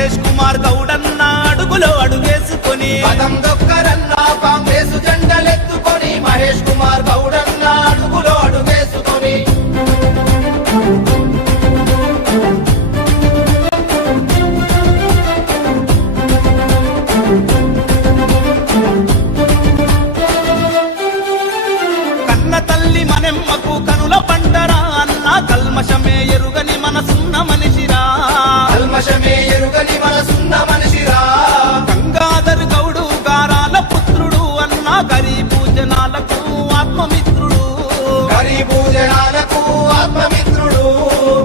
మహేష్ కుమార్ గౌడన్న అడుగులో అడుగేసుకొని కదం దొక్కరన్న కాంగ్రెస్ జెండలెత్తుకొని మహేష్ కుమార్ గౌడన్న అడుగులో అడుగేసుకొని కన్న తల్లి మనెమ్మకు కనుల పంటరా అన్న కల్మషమే ఎరుగని మనసున్న మనిషిరా కల్మషమే ఎరుగని మనసున్న మనిషిరా గంగాధర్ గౌడు గారాల పుత్రుడు అన్న గరీబు జనాలకు ఆత్మమిత్రుడు గరీబు జనాలకు ఆత్మమిత్రుడు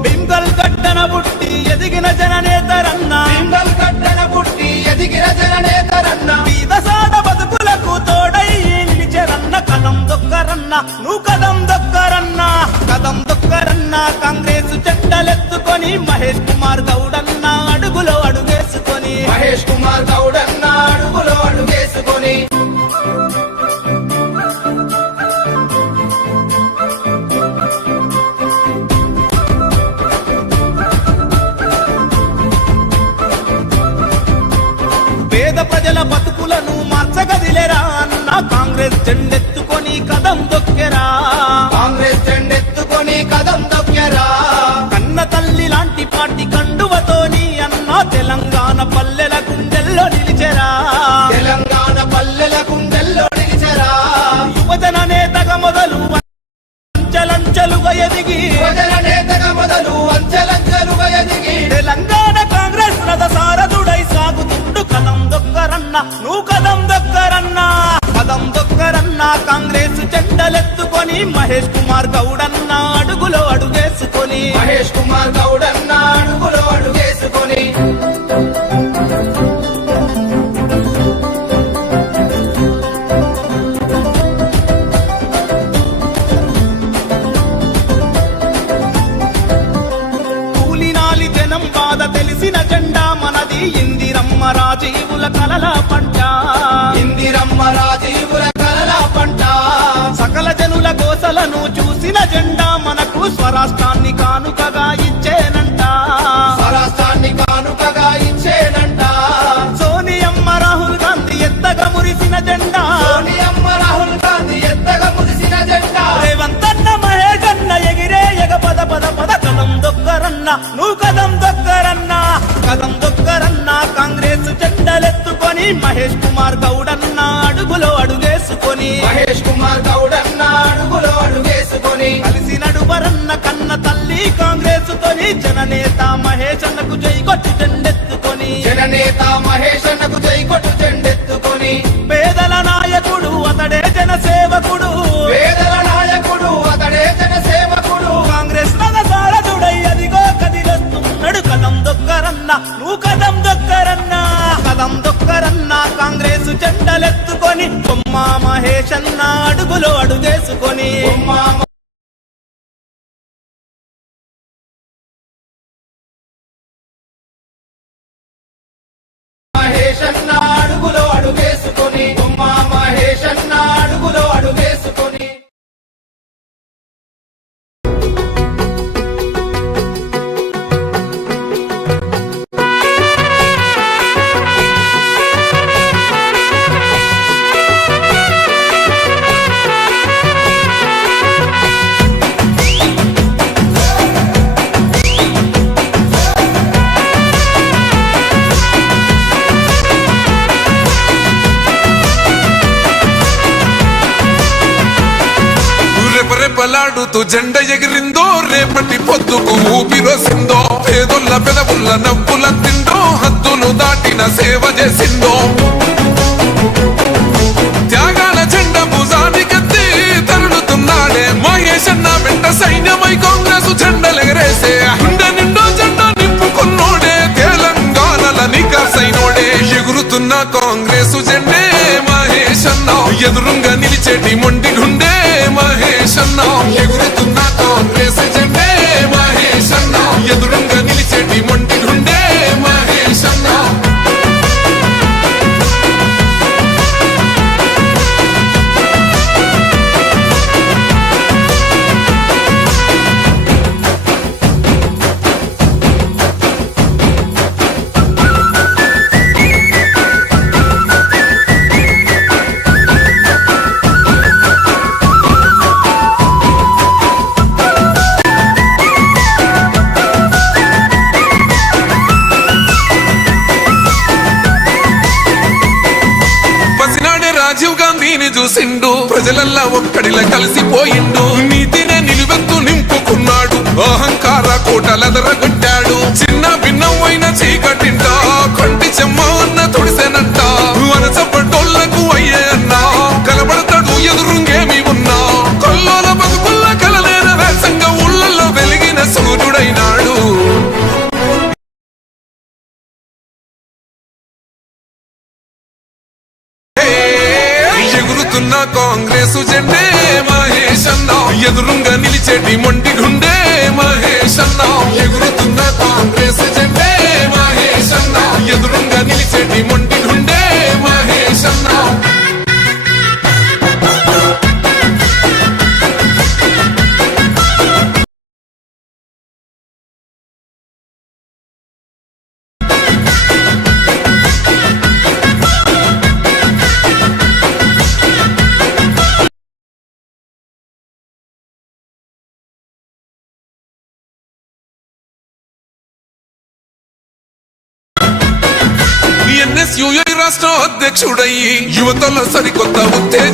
బింగల్ గడ్డన పుట్టి ఎదిగిన జననేతరన్న సింగల్ గడ్డన పుట్టి ఎదిగిన జననేతరన్న బీదసాడ బతుకులకు తోడై నిలిచెరన్న కదం దొక్కరన్న నువ్వు కదం దొక్కరన్న కదం దొక్కరన్న కాంగ్రెస్ జెండలెత్తుకొని మహేష్ కుమార్ గౌడన్న అడుగులో అడుగేసుకొని మహేష్ కుమార్ గౌడన్న అడుగులో అడుగేసుకొని పేద ప్రజల బతుకులను మార్చగదిలేరా అన్న కాంగ్రెస్ జెండెత్తుకొని కదం దొక్కెరా కాంగ్రెస్ జెండెత్తుకొని కదం దొక్కెరా కన్న తల్లి లాంటి పార్టీ కండువతోని అన్న తెలంగాణ పల్లెల గుండెల్లో నిలిచెరా తెలంగాణ పల్లెల గుండెల్లో నిలిచెరా యువజన నేతగా మొదలు అంచెలంచెలుగా ఎదిగి యువజన నేతగా మొదలు అంచెలంచెలుగా ఎదిగి తెలంగాణ కాంగ్రెస్ రథ సారథుడై సాగుతుండు కదం దొక్కరన్న నువ్వు కదం దొక్కరన్న కదం దొక్కరన్న కాంగ్రెస్ జెండలెత్తుకొని మహేష్ కుమార్ గౌడన్న అడుగులో అడుగేసుకొని మహేష్ కుమార్ గౌడన్న అడుగులో అడుగేసుకొని కూలినాలి జనం బాధ తెలిసిన జెండా మనది ఇందిరమ్మ రాజీవుల కలల పంట ఇందిరమ్మ రాజీవుల కలల పంట సకల జనుల గోసలను చూసిన జెండా మనకు స్వరాష్ట్రాన్ని కానుకగా ఇచ్చేనంట స్వరాష్ట్రాన్ని కానుకగా ఇచ్చేనంట సోనియమ్మ రాహుల్ గాంధీ ఎత్తగా మురిసిన జెండా సోనియమ్మ రాహుల్ గాంధీ ఎత్తగా మురిసిన జెండా రేవంతన్న మహేష్ అన్న ఎగిరే ఎగ పద పద పద కదం దొక్కరన్న నువ్వు కదం దొక్కరన్న కదం దొక్కరన్న కాంగ్రెస్ జెండలెత్తుకొని మహేష్ కుమార్ గౌడన్న అడుగులో అడుగేసుకొని మహేష్ కుమార్ గౌడన్న అడుగులో అడుగేసుకొని కలిసి నడువరన్న కన్న తల్లి కాంగ్రెస్ తోని జననేత మహేష్ అన్నకు జై కొట్టి జెండెత్తుకొని జననేత మహేష్ అన్నకు జై కొట్టు జెండెత్తుకొని పేదల నాయకుడు అతడే జన సేవకుడు పేదల నాయకుడు అతడే జన సేవకుడు కాంగ్రెస్ రథ సారథుడై అదిగో కదిలొస్తున్నాడు కదం దొక్కరన్న నువ్వు కదం దొక్కరన్న కదం దొక్కరన్న కాంగ్రెస్ జెండలెత్తుకొని బొమ్మ మహేష్ అన్న అడుగులో అడుగేసుకొని మహేష్ అన్న అడుగులో అడుగేసుకొని మహేష్ అన్న అడుగులో అడుగేసుకొని రెపరెపలాడుతూ జెండ ఎగిరిందో రేపటి పొద్దుకు ఊపిరోసిందో పేదొల్ల పెదవుల్ల నవ్వుల తిందో హద్దులు దాటిన సేవ చేసిందో త్యాగాల జెండ భుజానికెత్తి తరులుతున్నాడే మహేష్ అన్న వెంట సైన్యమై కాంగ్రెస్ జెండలెగరేసే గుండె నిండో జెండ నింపుకున్నోడే తెలంగాణల నికాసైనోడే ఎగురుతున్న కాంగ్రెస్ జెండే మహేష్ అన్న ఎదురుంగా నిలిచేటి మొండి గుండె మహేష్ అన్న ఎగురుతున్న కాంగ్రెస్ జెండే మహేష్ అన్న ఎదురుంగా నిలిచేటి మొండి గుండె మహేష్ అన్న మోడీని చూసిండు ప్రజలల్లా ఒక్కడిలా కలిసిపోయిండు నీతినే నిలువెత్తు నింపుకున్నాడు అహంకార కోటలెదరగొట్టాడు చిన్న భిన్నమైన చీకటింట కంటి చెమ్మ అన్న తుడిసెనంట వనసపడ్డోళ్లకు అయ్యే అన్నా కలబడతాడు ఎదురుంగేమి ఉన్నా కొల్లోల బతుకుల్ల కలలేన వేసంగా ఊళ్ళల్లో వెలిగిన సూర్యుడైనాడు ఎగురుతున్న కాంగ్రెసు జెండే మహేష్ అన్న ఎదురుంగా నిలిచేటి మొండి గుండె మహేష్ అన్న ఎగురుతున్న కాంగ్రెసు జెండే మహేష్ అన్న ఎదురుంగా నిలిచేటి మొండి గుండె మహేష్ అన్న ఎన్ఎస్యుఐ రాష్ట్ర అధ్యక్షుడై యువతలో సరికొత్త ఉత్తేజం